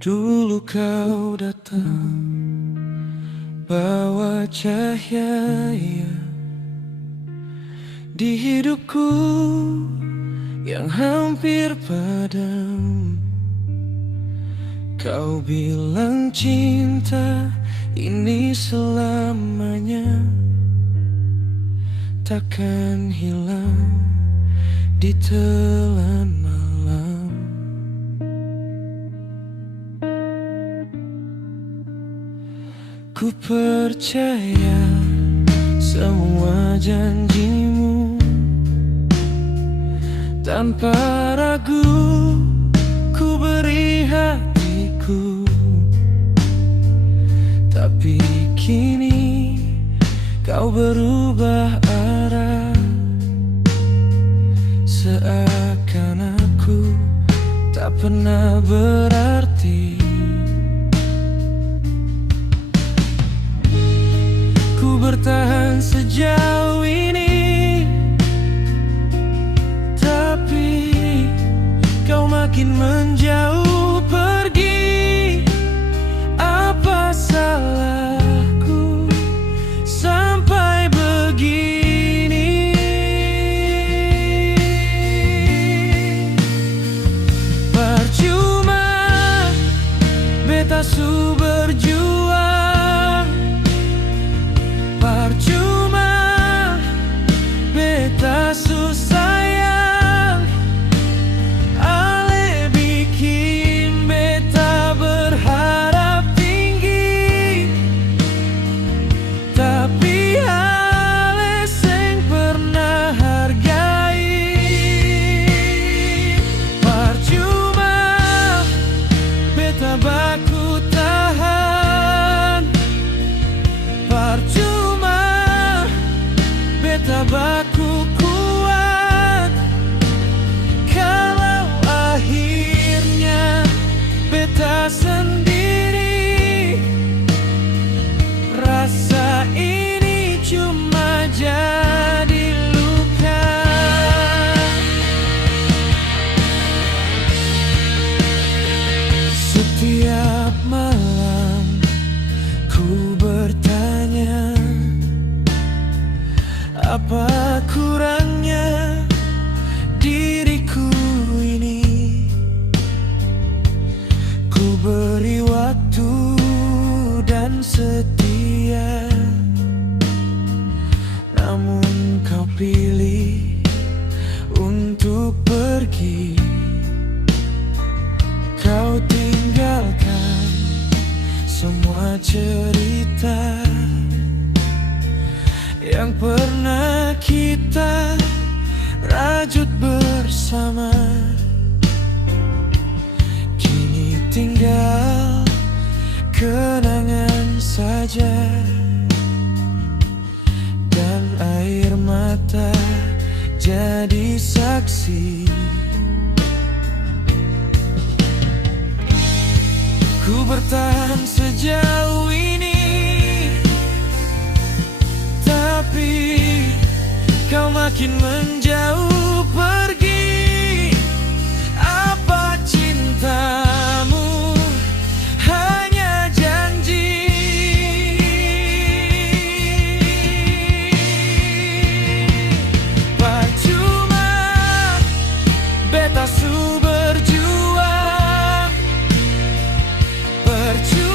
Dulu kau datang bawa cahaya di hidupku yang hampir padam. Kau bilang cinta ini selamanya, takkan hilang di telan malam. Ku percaya semua janjimu, tanpa ragu ku beri hatiku. Tapi kini kau berubah arah, seakan aku tak pernah berarti. Ku bertahan sejauh ini, tapi kau makin menjauh pergi. Apa salahku sampai begini? Percuma beta su berjuang, percuma beta su sayang. Ale bikin beta berharap tinggi, tapi ale seng pernah hargai. Percuma beta baku tahan, percuma beta baku kuat, kalau akhirnya beta sendiri. Rasa ini cuma jadi luka. Setiap malam ku bertanya, apa kurangnya diriku ini? Ku beri waktu dan setia, namun kau pilih untuk pergi. Kau tinggalkan semua cerita yang pernah kita rajut bersama. Kini tinggal kenangan saja, dan air mata jadi saksi. Ku bertahan sejauh ini, tapi kau makin menjauh pergi. Apa cintamu hanya janji? Percuma beta su berjuang, percuma